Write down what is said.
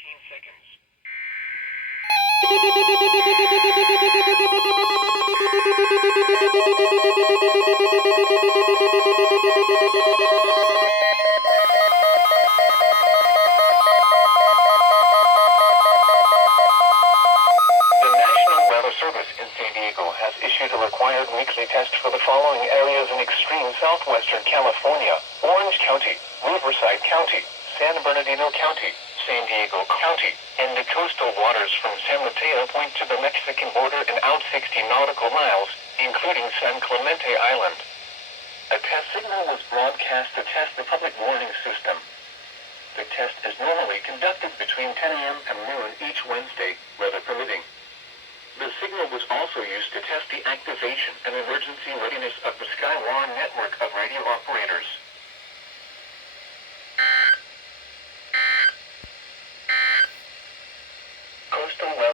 seconds. Service in San Diego has issued a required weekly test for the following areas in extreme southwestern California: Orange County, Riverside County, San Bernardino County, San Diego County, and the coastal waters from San Mateo Point to the Mexican border and out 60 nautical miles, including San Clemente Island. A test signal was broadcast to test the public warning system. The test is normally conducted between 10 a.m. and noon each Wednesday, weather permitting. The signal was also used to test the activation and emergency readiness of the Skywar network of radio operators.